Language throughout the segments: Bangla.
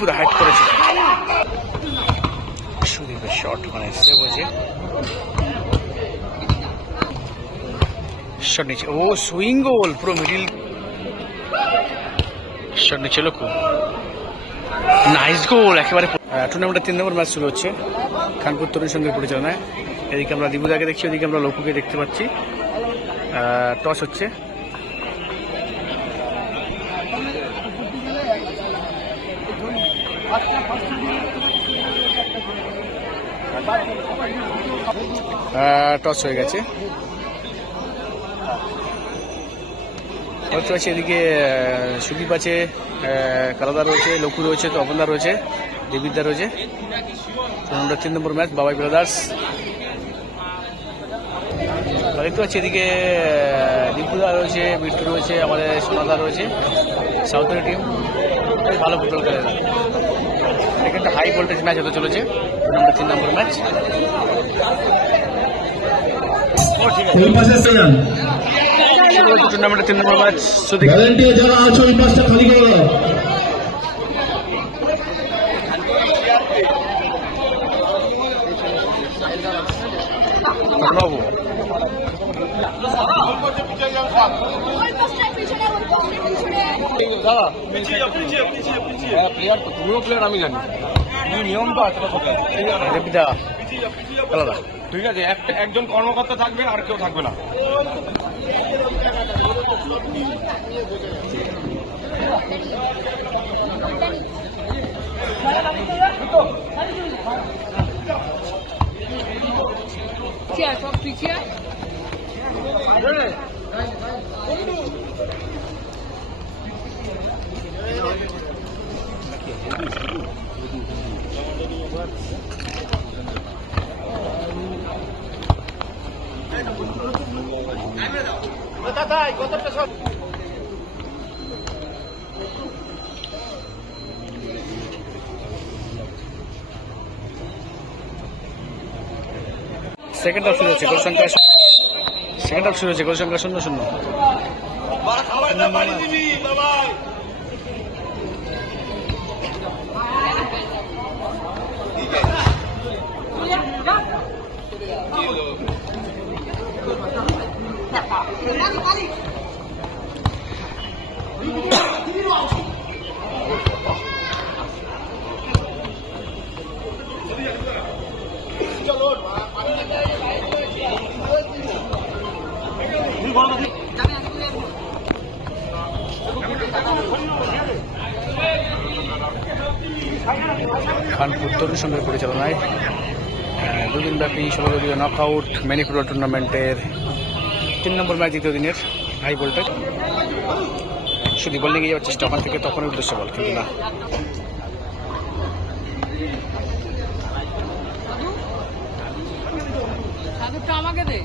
পুরো হাইট করেছে। সুদীপের শট মানে এসছে বলছে শট নিচে, ও সুইং গোল পুরো মিডিল শট নিচে, খুব নাইস গোল একেবারে। টুর্নামেন্টের 3 নম্বর ম্যাচ শুরু হচ্ছে খানপুর তরুণ সংঘের পরিচালনায়। এদিকে আমরা দিবুদাকে দেখছি, ওদিকে আমরা লকুকে দেখতে পাচ্ছি। টস হচ্ছে, টস হয়ে গেছে। দেখতে পাচ্ছি এদিকে সুদীপ আছে, কালাদা রয়েছে, লকু রয়েছে, তপনদা রয়েছে, দেবিদ্দা রয়েছে। টুর্নামেন্টের 3 নম্বর ম্যাচ বাবাই ব্রাদার্স। দেখতে পাচ্ছি এদিকে দীপুদা রয়েছে, বিট্টু রয়েছে, আমাদের সোনাদা রয়েছে। সাউথের টিম ভালো ফুটবল খেলে। এখানটা হাই ভোল্টেজ ম্যাচ হতে চলেছে টুর্নামেন্টের 3 নম্বর ম্যাচ। টুর্নামেন্টের 3 নম্বর ম্যাচ বাবু প্লেয়ার আমি জানি নিয়মটা আছে, ঠিক আছে। একজন কর্মকর্তা থাকবে আর কেউ থাকবে না। সব পিছিয়ে সেকেন্ড হাফ শুরু হচ্ছে, গোল সংখ্যা 0-0। খানপুর তরুণ সংঘের পরিচালনায় 2 দিনব্যাপী 16 দলীয় নকআউট মিনি ফুটবল টুর্নামেন্টের 3 নম্বর ম্যাচ, দ্বিতীয় দিনের হাই ভোল্টেজ। শুধু বল নিয়ে যাওয়ার চেষ্টা ওখান থেকে, তখন উদ্দেশ্য বল কিন্তু না। আমাকে দে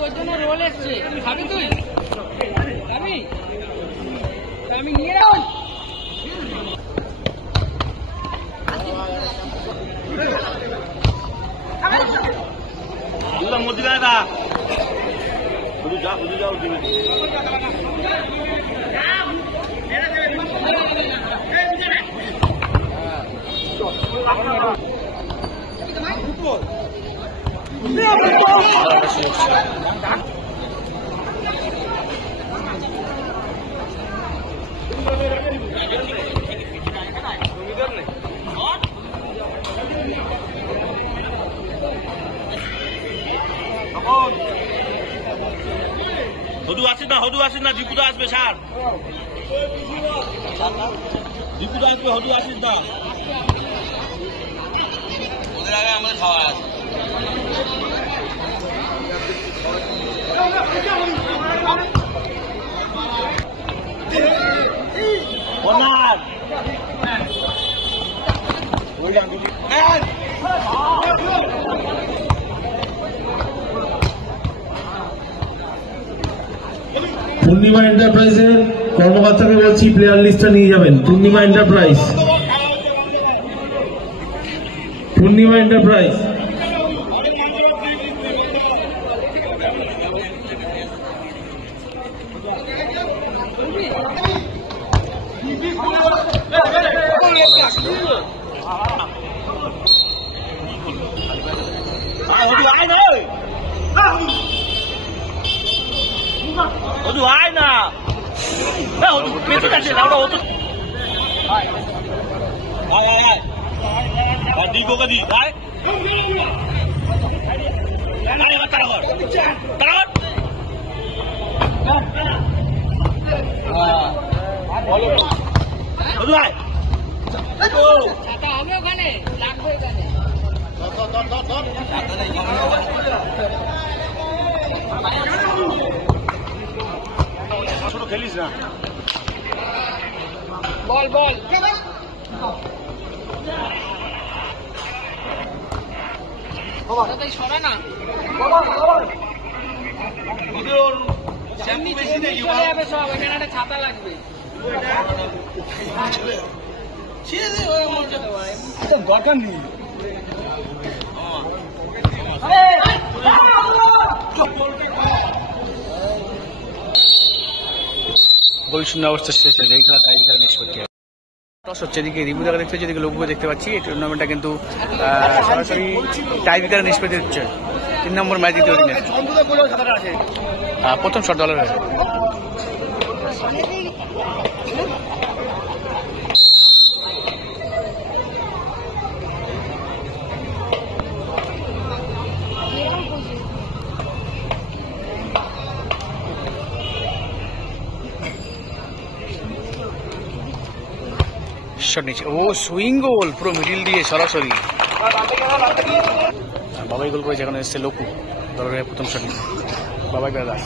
তোর জন্য রোল এসছে, খাবি তুই? আমি নিয়ে মধ্যে যা হদু আসিস না, দীপুদা আসবে স্যার, দীপুদা আসবে, হদু আসিস না, ওদের আগে আমাদের খাওয়া আছে। ওই পূর্ণিমা এন্টারপ্রাইজের কর্মকর্তাকে বলছি প্লেয়ার লিস্টটা নিয়ে যাবেন। পূর্ণিমা এন্টারপ্রাইজ, পূর্ণিমা এন্টারপ্রাইজ। খেলিস না বল বল সরে না ছাতা লাগবে দরকার নেই। গোল শূন্য অবস্থা শেষ হয়েছে। এই খেলা টাইম নিষ্পত্তি টস হচ্ছে। এদিকে রিভিউ দেখা দেখতে যেদিকে লোকগুলো দেখতে পাচ্ছি এই টুর্নামেন্টটা কিন্তু সরাসরি টাইব্রেকারে নিষ্পত্তি হচ্ছে। 3 নম্বর ম্যাচ দ্বিতীয় দিনে প্রথম শট দলের হয়ে শট নিচ্ছে। ও সুইং গোল পুরো মিডিল দিয়ে সরাসরি বাবাই গোল করেছে। এখন এসছে লোকু দলের প্রথম শট নিচ্ছে বাবাই দাস।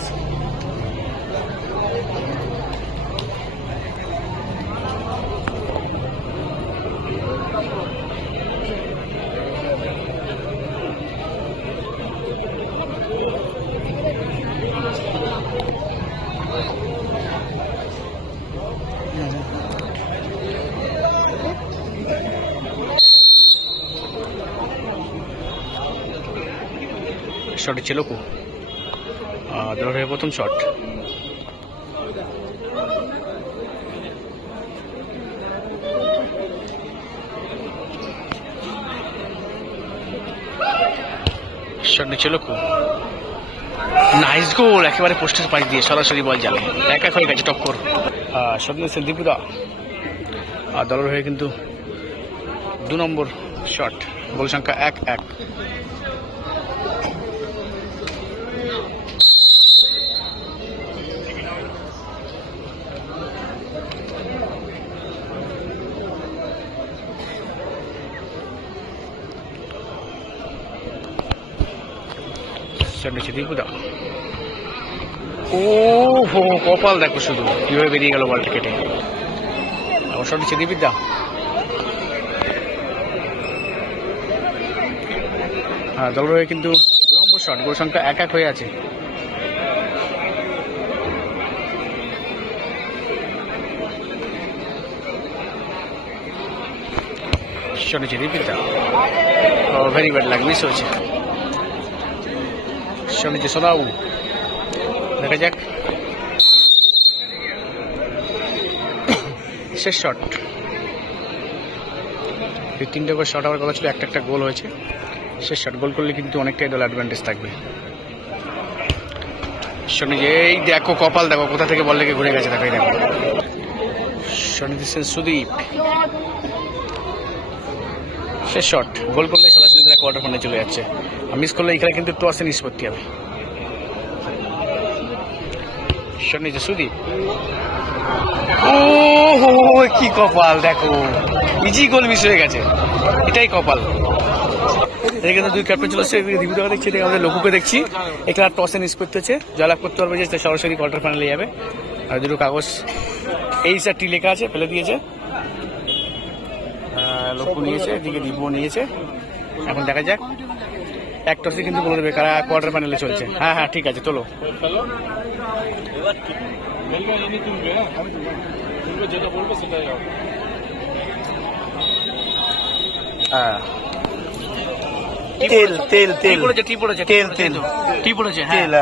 শট ছিল লোকু দলের প্রথম শট। শট নিচ্ছে লোকু। নাইস গোল একেবারে পোস্টের পাশ দিয়ে সরাসরি বল জালে 1-1 হয়ে গেছে টক্কর। শট নিয়েছেন দীপুদা দলের হয়ে কিন্তু 2 নম্বর শট। গোল সংখ্যা 1-1। দীপুদা ও হো কপাল দেখো শুধু কিভাবে বেরিয়ে গেল বলটা কেটে। আমার শট নিচ্ছে দীপিদা। দল রয়ে কিন্তু 2 নম্বর শট। গোল সংখ্যা 1-1 হয়ে আছে। শট নিচ্ছে দীপিদা। ভেরি ব্যাড লাগ, মিস হয়েছে। শট নিচ্ছে সোনাউ। দেখা যাক শেষ শট। এই 3টে করে শট হওয়ার কথা ছিল, একটা গোল হয়েছে। শেষ শট গোল করলে কিন্তু অনেকটাই দল অ্যাডভান্টেজ থাকবে। শট নিচ্ছে, এই দেখো কপাল দেখো কোথা থেকে বল লেগে ঘুরে গেছে। দেখো দেখো শট নিচ্ছে সুদীপ। শেষ শট গোল করলে সরাসরি কোয়ার্টার ফাইনালে চলে যাচ্ছে। মিস করলে এখানে কিন্তু টসে নিষ্পত্তি হবে। শট নিচ্ছে সুদীপ। ও হো কি কপাল দেখো, ইজি গোল মিস হয়ে গেছে। এটাই কপাল। এখানে 2 ক্যাপ্টেন চলে আসছে। রিভিউ দেখা দেখছি, আমাদের লোকুকে দেখছি। এখানে টসে নিষ্পত্তি হচ্ছে। জয়লাভ করতে পারবে যে সরাসরি কোয়ার্টার ফাইনালে যাবে। আর 2 কাগজ এই চারটি লেখা আছে ফেলে দিয়েছে। লোকু নিয়েছে, এদিকে দিব্য নিয়েছে। এখন দেখা যাক এক টসে কিন্তু বলে দেবে কারা কোয়ার্টার ফাইনালে চলছে। হ্যাঁ ঠিক আছে তোলো। হ্যাঁ তেল তেল তেল টি পড়েছে তেল তেল টি পড়েছে হ্যাঁ তেল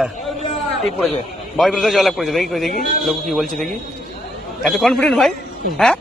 টি পড়েছে ভাই বলতে জলা পড়েছে দেখি কই দেখি লোক কি বলছে দেখি এত কনফিডেন্ট ভাই হ্যাঁ